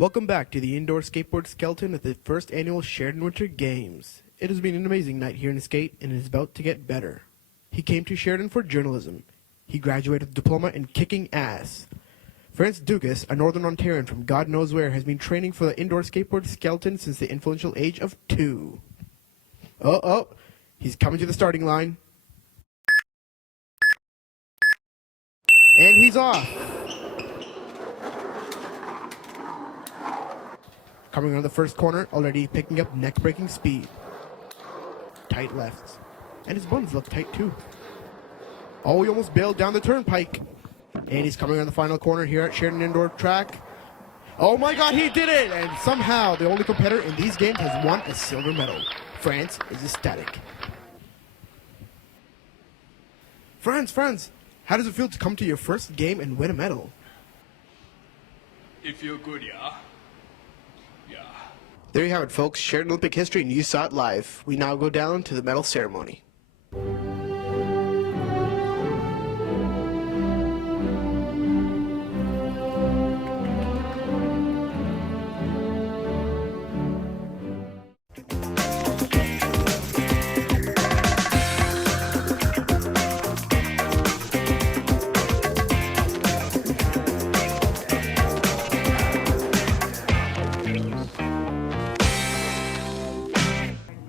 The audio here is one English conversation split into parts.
Welcome back to the indoor skateboard skeleton at the first annual Sheridan Winter Games. It has been an amazing night here in the skate, and it is about to get better. He came to Sheridan for journalism. He graduated with a diploma in kicking ass. Francis Dugas, a Northern Ontarian from God knows where, has been training for the indoor skateboard skeleton since the influential age of 2. He's coming to the starting line. And he's off. Coming around the first corner, already picking up neck-breaking speed. Tight lefts. And his buns look tight too. Oh, he almost bailed down the turnpike. And he's coming around the final corner here at Sheridan Indoor Track. Oh my god, he did it! And somehow, the only competitor in these games has won a silver medal. France is ecstatic. Franz, how does it feel to come to your first game and win a medal? It feel good, yeah? Yeah. There you have it, folks. Sheridan Olympic history, and you saw it live. We now go down to the medal ceremony.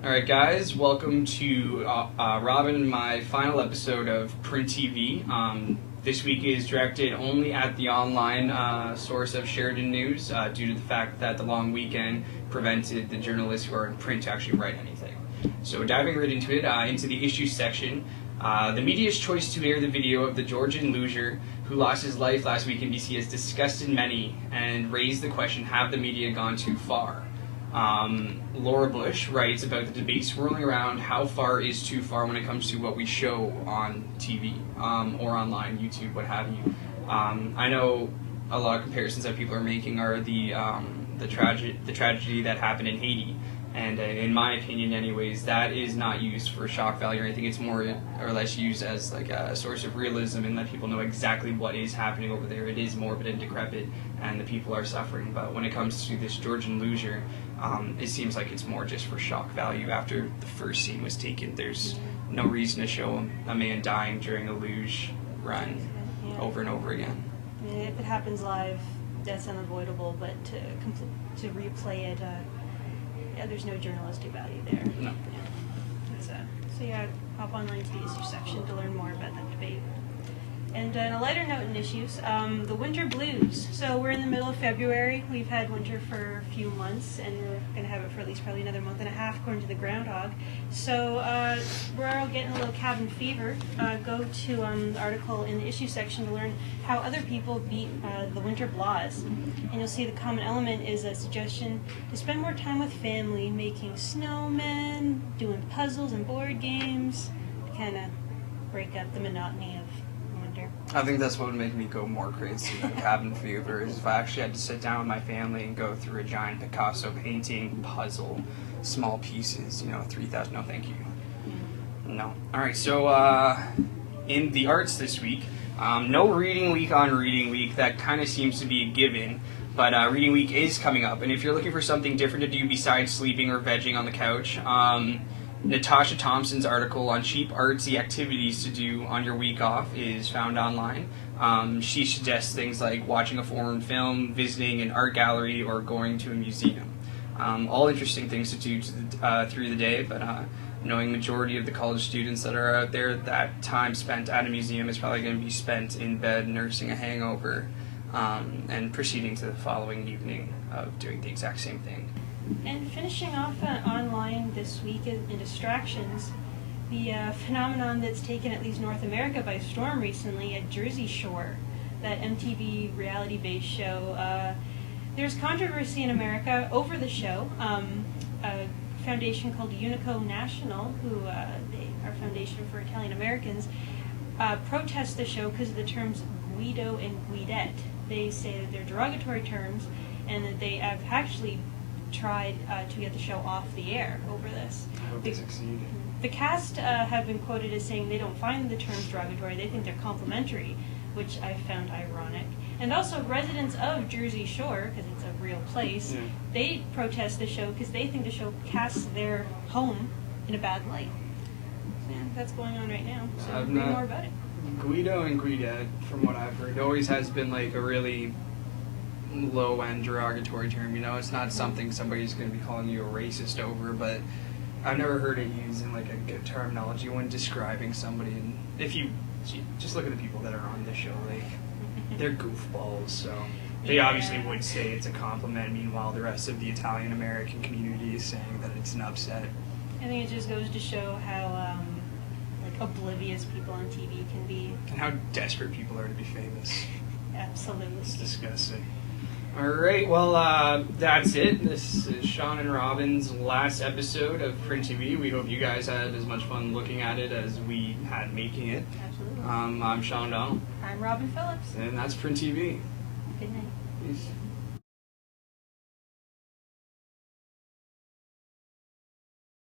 Alright guys, welcome to Robin and my final episode of Print TV. This week is directed only at the online source of Sheridan News due to the fact that the long weekend prevented the journalists who are in print to actually write anything. So diving right into it, into the issues section, the media's choice to air the video of the Georgian luger who lost his life last week in BC has disgusted many and raised the question, have the media gone too far? Laura Bush writes about the debate swirling around how far is too far when it comes to what we show on TV or online, YouTube, what have you. I know a lot of comparisons that people are making are the tragedy that happened in Haiti, and in my opinion anyways, that is not used for shock value or anything. It's more or less used as like a source of realism and let people know exactly what is happening over there. It is morbid and decrepit, and the people are suffering. But when it comes to this Georgian luger, it seems like it's more just for shock value. After the first scene was taken, there's no reason to show a man dying during a luge run over and over again. I mean, if it happens live, that's unavoidable, but to replay it, there's no journalistic value there. No. So hop online to the issue section to learn more about that debate. And on a lighter note in issues, the winter blues. So we're in the middle of February. We've had winter for a few months, and we're going to have it for at least probably another month and a half, according to the groundhog. So we're all getting a little cabin fever. Go to the article in the issue section to learn how other people beat the winter blahs. And you'll see the common element is a suggestion to spend more time with family, making snowmen, doing puzzles and board games, to kind of break up the monotony of winter. I think that's what would make me go more crazy than cabin fever is if I actually had to sit down with my family and go through a giant Picasso painting, puzzle, small pieces, 3,000, no thank you. No. Alright, so in the arts this week, no reading week on reading week. That kind of seems to be a given, but reading week is coming up, and if you're looking for something different to do besides sleeping or vegging on the couch, Natasha Thompson's article on cheap artsy activities to do on your week off is found online. She suggests things like watching a foreign film, visiting an art gallery, or going to a museum. All interesting things to do through the day, but knowing majority of the college students that are out there, that time spent at a museum is probably going to be spent in bed nursing a hangover and proceeding to the following evening of doing the exact same thing. And finishing off online this week in distractions, the phenomenon that's taken at least North America by storm recently at Jersey Shore, that MTV reality-based show. There's controversy in America over the show. A foundation called Unico National, who they are a foundation for Italian Americans, protest the show because of the terms Guido and Guidette. They say that they're derogatory terms and that they have actually tried to get the show off the air over this. I hope they succeed. The cast have been quoted as saying they don't find the terms derogatory, they think they're complimentary, which I found ironic. And also residents of Jersey Shore, because it's a real place. Yeah. They protest the show because they think the show casts their home in a bad light. So, yeah, that's going on right now. So I've read not- more about it. Guido and Guida, from what I've heard, always has been like a really low-end derogatory term. You know, it's not something somebody's going to be calling you a racist over, but I've never heard it used in like a good terminology when describing somebody. And if you just look at the people that are on this show, like they're goofballs. So they Yeah. obviously would say it's a compliment. Meanwhile, the rest of the Italian American community is saying that it's an upset. I think it just goes to show how like oblivious people on TV can be. And how desperate people are to be famous. Absolutely. It's disgusting. All right, well, that's it. This is Sean and Robin's last episode of Print TV. We hope you guys had as much fun looking at it as we had making it. Absolutely. I'm Sean Donald, I'm Robin Phillips. and that's Print TV. Good night. Peace.